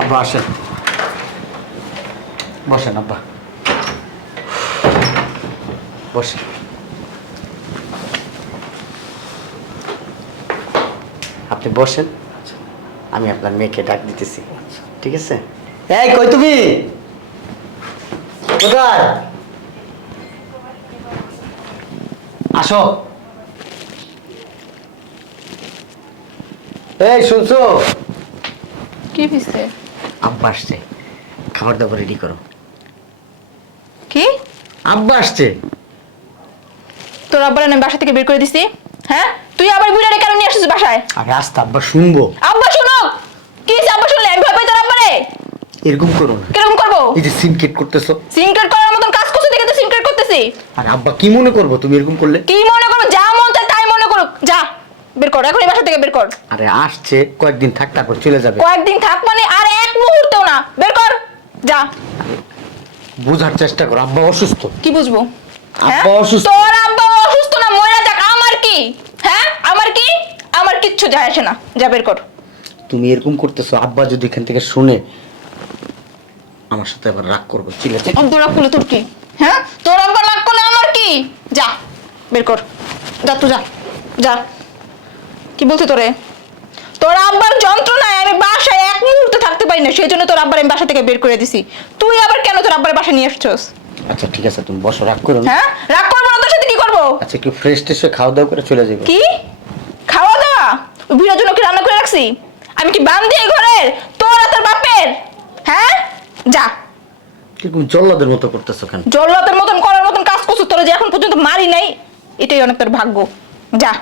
আব্বা, আসেন। বসেন, আব্বা। বসেন। আপনি বসেন। আমি আপনার মেয়েকে ডাক দিতেছি। ঠিক আছে? এই, কই তুমি? কোথায়? আসো। এই, শুনছো? কি হয়েছে আব্বা আসছে। খাবার দাবার রেডি করো। কি? আব্বা আসছে। তোর আব্বার আমি বাসা থেকে বের করে দিছি। হ্যাঁ? তুই আবার বুড়ারে কেন নিয়ে আসছিস বাসায়? আরে আসতে আব্বা শুনব। আব্বা শুনো! কি হয়েছে আব্বা শুনলে? আমি ভয় পাই তোর আব্বারে এরকম করো না। কীরকম করব? এই যে সিনকেট করতেছো। সিনক্রেট করার মতন কাজ করছিস দেখে তো সিনক্রেট করতেছি। আর আব্বা কি মনে করব তুমি এরকম করলে? কি মনে করো যা মন চায় তাই মনে করো যা। বের কর এখনই বাসা থেকে বের কর। আরে আসছে কয়েকদিন থাক তারপর চলে যাবে। কয়েকদিন থাক মানে আর এক মুহূর্তেও না। বের কর যা। বোঝার চেষ্টা করো আব্বা অসুস্থ। কি বুঝব? হ্যাঁ? আব্বা অসুস্থ। তোর আব্বা অসুস্থ না মরে যাক আমার কি? হ্যাঁ? আমার কি? আমার কিচ্ছু যায় আসে না। যা বের কর। তুমি এরকম করতেছো আব্বা যদি এখান থেকে শুনে আমার সাথে আবার রাগ করব চিলে তোরা খুলে তোর কি? হ্যাঁ? তোর আব্বা রাগ করলে আমার কি? যা বের কর। যা তুই যা। যা। কি বলছি তোরে? তোর আব্বার যন্ত্রণায় আমি বাসায় এক মুহূর্তে থাকতে পারি না সেই জন্য তোর আব্বার আমি বাসা থেকে বের করে দিছি। তুই আবার কেন তোর আব্বার বাসা নিয়ে আসছস? আচ্ছা ঠিক আছে তুমি বসো রাগ করো না। হ্যাঁ? রাগ করব না তোর সাথে কি করব? আচ্ছা একটু ফ্রেশ ট্রেশ হয়ে খাওয়া দাওয়া করে চলে যাবে। কি? খাওয়া দাওয়া? ওই বুড়ার জন্য কি রান্না করে রাখছি? আমি কি বান্ধি এই ঘরের? তোর আর তোর বাপের? হ্যাঁ? যা। এরকম জল্লাদের মতো করতেছো কেন? জল্লাতের মতন করার মতন কাজ করছ তোরা যে এখন পর্যন্ত মারি নাই এটাই অনেক তোর ভাগ্য। যা।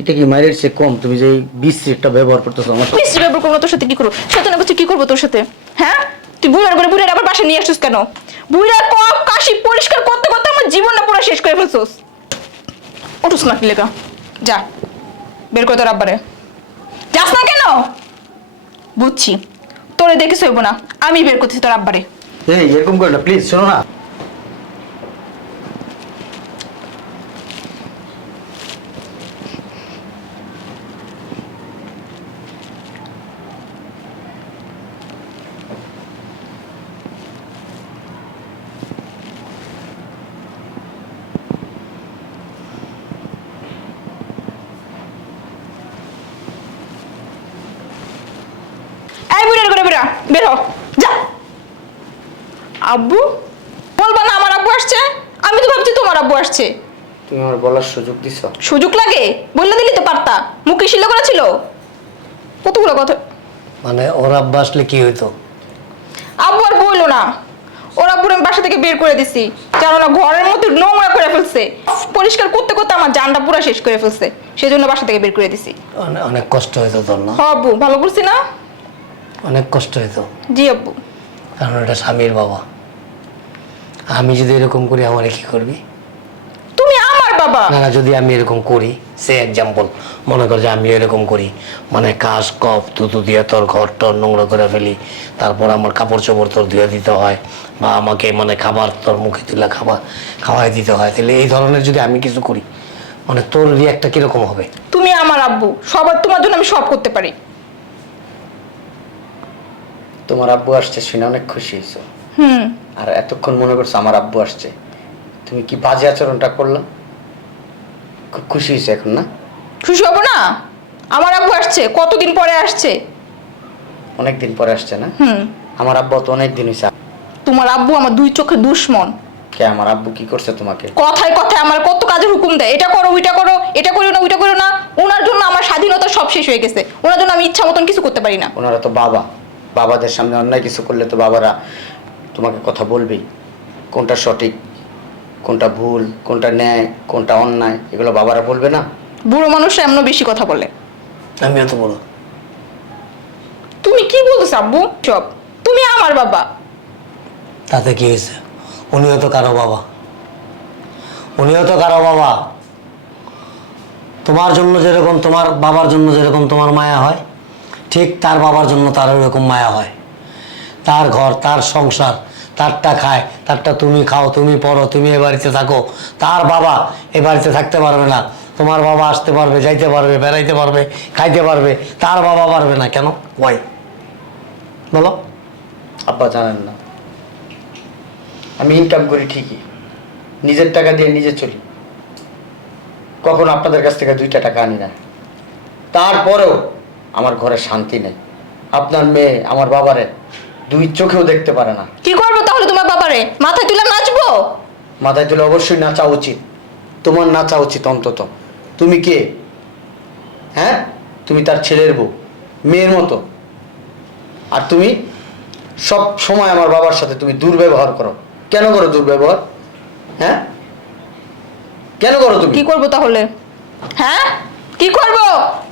এটা কি মায়ের চেয়ে কম? তুমি যে বিশ্রীটা ব্যবহার করতেছো আমার? মিস্ত্রি ব্যাপার করব তোর সাথে কি করব? সেতনা করছি কি করব তোর সাথে? হ্যাঁ? তুই বুড়ার করে বুড়ার আবার বাসা নিয়ে আসছিস কেন? বুড়ার কপ কাশি পরিষ্কার করতে করতে আমার জীবনটা পুরো শেষ করে ফেলছোস। উঠুস না কি লেখা যা বের করে তোর আব্বারে। যাস না কেন? বুঝছি। তোরে দেখে সইব না। আমি বের করতেছি তোর আব্বারে। এই এরকম করো না প্লিজ শোনো না এই বুড়ার করে বেরা যা। আব্বু বলবা না আমার আব্বু আসছে? আমি তো ভাবছি তোমার আব্বু আসছে। তুমি আমার বলার সুযোগ দিছো। সুযোগ লাগে? বললে দিলি তো পারতা। মুখে শিলে করেছিল? কতগুলো কথা মানে ওর আব্বা আসলে কি হইতো? আব্বু আর বলল না। ওরা পুরো বাসা থেকে বের করে দিছি। না ঘরের মধ্যে নোংরা করে ফেলছে। পরিষ্কার করতে করতে আমার জানটা পুরো শেষ করে ফেলছে। সেই জন্য বাসা থেকে বের করে দিছি। অনেক কষ্ট হইতো তোর না? হ আব্বু ভালো করছি না? অনেক কষ্ট হইতো। জি আব্বু। কারণ এটা স্বামীর বাবা। আমি যদি এরকম করি আমারে কি করবি? তুমি আমার বাবা! না না যদি আমি এরকম করি সে এক্সাম্পল মনে কর যে আমি এরকম করি। মানে কাজ কপ তুতু দিয়ে তোর ঘর টর নোংরা করে ফেলি। তারপর আমার কাপড় চোপড় তোর ধুয়ে দিতে হয় বা আমাকে মানে খাবার তোর মুখে তুলে খাবার খাওয়াই দিতে হয়। তাহলে এই ধরনের যদি আমি কিছু করি মানে তোর রিয়াক্টটা কীরকম হবে? তুমি আমার আব্বু সবার তোমার জন্য আমি সব করতে পারি। তোমার আব্বু আসছে শুনে অনেক খুশি হয়েছো। হুম। আর এতক্ষণ মনে করছ আমার আব্বু আসছে। তুমি কি বাজে আচরণটা করলা? খুব খুশি হয়েছে এখন না? খুশি হব না? আমার আব্বু আসছে কতদিন পরে আসছে? অনেক দিন পরে আসছে না? হুম। আমার আব্বু তো অনেক দিন হয়েছে। তোমার আব্বু আমার দুই চোখে দুশ্মন। কে আমার আব্বু কি করছে তোমাকে? কথায় কথায় আমার কত কাজের হুকুম দেয়? এটা করো ওইটা করো এটা করো না ওইটা করো না। ওনার জন্য আমার স্বাধীনতা সব শেষ হয়ে গেছে। ওনার জন্য আমি ইচ্ছা মতন কিছু করতে পারি না। ওনারা তো বাবা। বাবাদের সামনে অন্যায় কিছু করলে তো বাবারা তোমাকে কথা বলবেই। কোনটা সঠিক কোনটা ভুল কোনটা ন্যায় কোনটা অন্যায় এগুলো বাবারা বলবে না? বুড়ো মানুষ এমন বেশি কথা বলে। আমি এত বড়? তুমি কি বলতেছ আব্বু? সব তুমি আমার বাবা। তাতে কি হয়েছে? উনিও তো কারও বাবা। উনিও তো কারও বাবা। তোমার জন্য যেরকম তোমার বাবার জন্য যেরকম তোমার মায়া হয় ঠিক তার বাবার জন্য তার ওরকম মায়া হয়। তার ঘর, তার সংসার, তারটা খায়, তারটা তুমি খাও, তুমি পড়ো, তুমি এ বাড়িতে থাকো। তার বাবা এ বাড়িতে থাকতে পারবে না। তোমার বাবা আসতে পারবে, যাইতে পারবে, বেড়াইতে পারবে, খাইতে পারবে। তার বাবা পারবে না। কেন? ওয়াই বলো। আব্বা জানেন না। আমি ইনকাম করি ঠিকই। নিজের টাকা দিয়ে নিজে চলি। কখনো আপনাদের কাছ থেকে দুইটা টাকা আনি না। তারপরেও আমার ঘরে শান্তি নেই। আপনার মেয়ে আমার বাবারে দুই চোখেও দেখতে পারে না। কি করব তাহলে তোমার বাবারে? মাথায় তুলে নাচবো? মাথায় তুলে অবশ্যই নাচা উচিত। তোমার নাচা উচিত অন্তত। তুমি কে? হ্যাঁ? তুমি তার ছেলের বউ মেয়ের মতো। আর তুমি? সব সময় আমার বাবার সাথে তুমি দুর্ব্যবহার করো। কেন করো দুর্ব্যবহার? হ্যাঁ? কেন করো তুমি? কি করব তাহলে? হ্যাঁ? কি করব?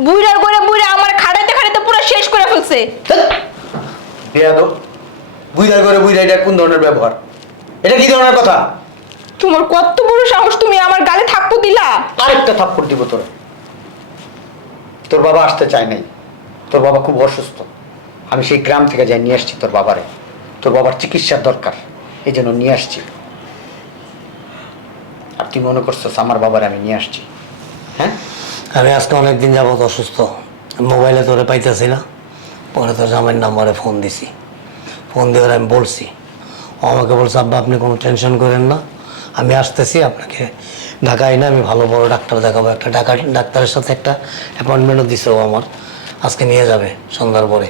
বুইড়ার করে বুইড়া আমার খাড়াইতে খাড়াইতে পুরো শেষ করে ফেলছে। বেয়াদ বুইরার করে বুইরা এটা কোন ধরনের ব্যবহার? এটা কি ধরনের কথা? তোমার কত বড় সাহস তুমি আমার গালে থাপ্পু দিলা? আরেকটা থাপ্পড় দিব তোর। তোর বাবা আসতে চায় নাই। তোর বাবা খুব অসুস্থ। আমি সেই গ্রাম থেকে যাই নিয়ে আসছি তোর বাবারে। তোর বাবার চিকিৎসার দরকার। এই জন্য নিয়ে আসছি। আর তুই মনে করছিস আমার বাবারে আমি নিয়ে আসছি। আমি আজকে অনেকদিন যাবত অসুস্থ। মোবাইলে তোরে পাইতেছি না পরে তোর জামাইয়ের নাম্বারে ফোন দিছি। ফোন দিয়ে ওরে আমি বলছি, ও আমাকে বলছে, আব্বা, আপনি কোনো টেনশন করেন না, আমি আসতেছি, আপনাকে ঢাকায় না, আমি ভালো বড় ডাক্তার দেখাবো। একটা ঢাকা ডাক্তারের সাথে একটা অ্যাপয়েন্টমেন্টও দিছে ও আমার, আজকে নিয়ে যাবে সন্ধ্যার পরে।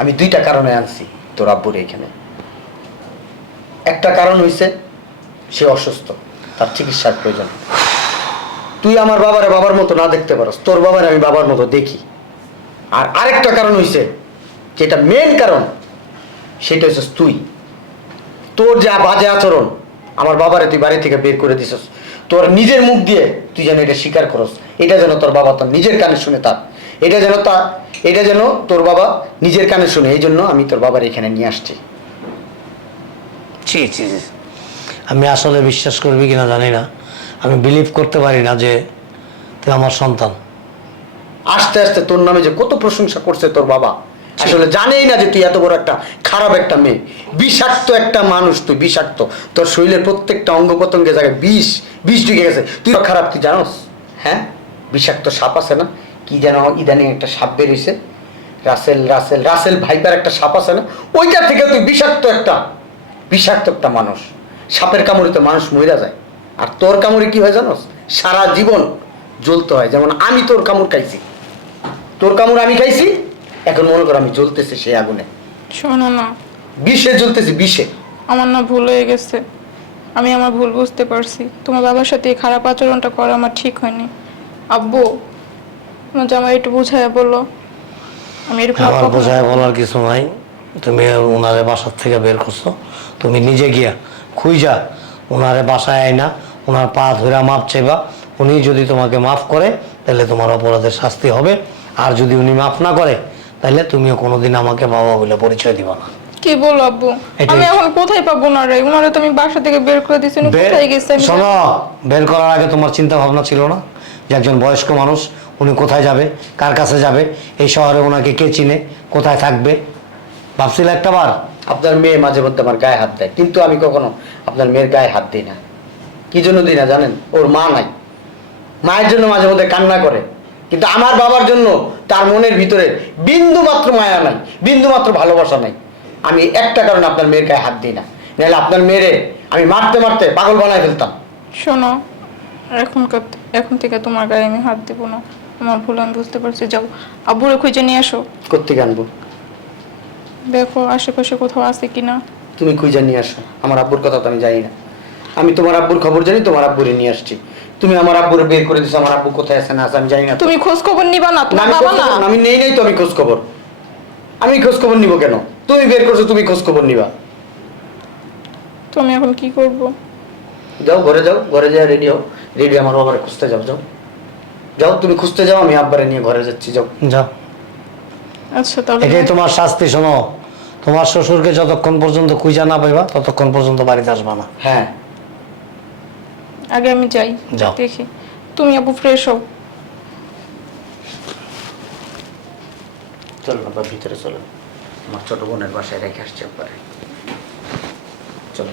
আমি দুইটা কারণে আনছি তোর আব্বুর এখানে। একটা কারণ হইছে, সে অসুস্থ, তার চিকিৎসার প্রয়োজন। তুই আমার বাবারে বাবার মতো না দেখতে পারস তোর বাবারে আমি বাবার মতো দেখি। আর আরেকটা কারণ হইছে যেটা মেন কারণ সেটা হচ্ছে তুই। তোর যা বাজে আচরণ আমার বাবারে তুই বাড়ি থেকে বের করে দিছস। তোর নিজের মুখ দিয়ে তুই যেন এটা স্বীকার করস এটা যেন তোর বাবা তোর নিজের কানে শুনে তার। এটা যেন তা এটা যেন তোর বাবা নিজের কানে শুনে এই জন্য আমি তোর বাবার এখানে নিয়ে আসছি। ছি ছি। আমি আসলে বিশ্বাস করবি কিনা জানি না। আমি বিলিভ করতে পারি না যে তুই আমার সন্তান। আস্তে আস্তে তোর নামে যে কত প্রশংসা করছে তোর বাবা। আসলে জানেই না যে তুই এত বড় একটা খারাপ একটা মেয়ে। বিষাক্ত একটা মানুষ তুই বিষাক্ত। তোর শরীরের প্রত্যেকটা অঙ্গ প্রত্যঙ্গের জায়গায় বিষ বিষ ঢুকে গেছে। তুই খারাপ তুই জানোস? হ্যাঁ? বিষাক্ত সাপ আছে না? কি যেন ইদানিং একটা সাপ বেরিয়েছে। রাসেল রাসেল রাসেল ভাইপার একটা সাপ আছে না? ওইটা থেকে তুই বিষাক্ত একটা বিষাক্ত একটা মানুষ। সাপের কামড়ে তো মানুষ মরে যায়। আর তোর কামড়ে কি হয় জানোস? সারা জীবন জ্বলতে হয়। যেমন আমি তোর কামড় খাইছি। তোর কামড় আমি খাইছি এখন মনে কর আমি জ্বলতেছি সেই আগুনে। শোনো না। বিষে জ্বলতেছি বিষে। আমার না ভুল হয়ে গেছে। আমি আমার ভুল বুঝতে পারছি। তোমার বাবার সাথে এই খারাপ আচরণটা করা আমার ঠিক হয়নি। আব্বু তোমার জামাই একটু বুঝায় বলল আমি এরকম আমার বোঝায় বলার কিছু নাই। তুমি ওনারে বাসার থেকে বের করছ। তুমি নিজে গিয়া খুঁজা ওনারে বাসায় আয় না ওনার পা ধরে মাপ চেবা উনি যদি তোমাকে মাফ করে তাহলে তোমার অপরাধের শাস্তি হবে। আর যদি উনি মাফ না করে তাহলে তুমিও কোনোদিন আমাকে বাবা বলে পরিচয় দিবা না। কি বলো আব্বু? আমি এখন কোথায় পাবো না রে? তো আমি বাসা থেকে বের করে দিয়েছি উনি কোথায় গেছে শোনো বের করার আগে তোমার চিন্তা ভাবনা ছিল না? যে একজন বয়স্ক মানুষ উনি কোথায় যাবে? কার কাছে যাবে? এই শহরে ওনাকে কে চিনে? কোথায় থাকবে? ভাবছিল একটা বার? আপনার মেয়ে মাঝে মধ্যে আমার গায়ে হাত দেয় কিন্তু আমি কখনো আপনার মেয়ের গায়ে হাত দিই না। কি জন্য দিই না জানেন? ওর মা নাই। মায়ের জন্য মাঝে মধ্যে কান্না করে কিন্তু আমার বাবার জন্য তার মনের ভিতরে বিন্দু মাত্র মায়া নাই বিন্দু মাত্র ভালোবাসা নাই। আমি একটা কারণে আপনার মেয়ের গায়ে হাত দিই না। নাহলে আপনার মেয়েরে আমি মারতে মারতে পাগল বানায় ফেলতাম। শোনো এখন এখন থেকে তোমার গায়ে আমি হাত দেবো না। আমার ভুল আমি বুঝতে পারছি। যাও আব্বুরে খুঁজে নিয়ে আসো কোথেকে আনব? দেখো আশেপাশে কোথাও আছে কিনা। তুমি খুঁজে নিয়ে আসো। আমার আব্বুর কথা তো আমি জানি না। আমি তোমার আব্বুর খবর জানি তোমার আব্বুরে নিয়ে আসছি। তুমি আমার আব্বুর বের করে দিছো আমার আব্বু কোথায় আছে না আছে আমি জানি না। তুমি খোঁজ খবর নিবা না না, তোমার আমি বাবা না? আমি নেই নাই তো আমি খোঁজ খবর আমি খোঁজ খবর নিব কেন? তুমি বের করছ তুমি খোঁজ খবর নিবা। তো আমি এখন কি করব? যাও ঘরে যাও ঘরে যাও রেডি হও। রেডি আমার বাবারে খুঁজতে যাও যাও। যাও তুমি খুঁজতে যাও আমি আব্বারে নিয়ে ঘরে যাচ্ছি যাও। যাও। আচ্ছা তাহলে এটাই তোমার শাস্তি শোনো। তোমার শ্বশুরকে যতক্ষণ পর্যন্ত খুঁজা না পাইবা ততক্ষণ পর্যন্ত বাড়িতে আসবা না। হ্যাঁ। আগে আমি যাই যাও। দেখি। তুমি আপু ফ্রেশ হও। চলো আব্বা ভিতরে চলো। আমার ছোট বোনের বাসায় রেখে আসছে আব্বারে চলো।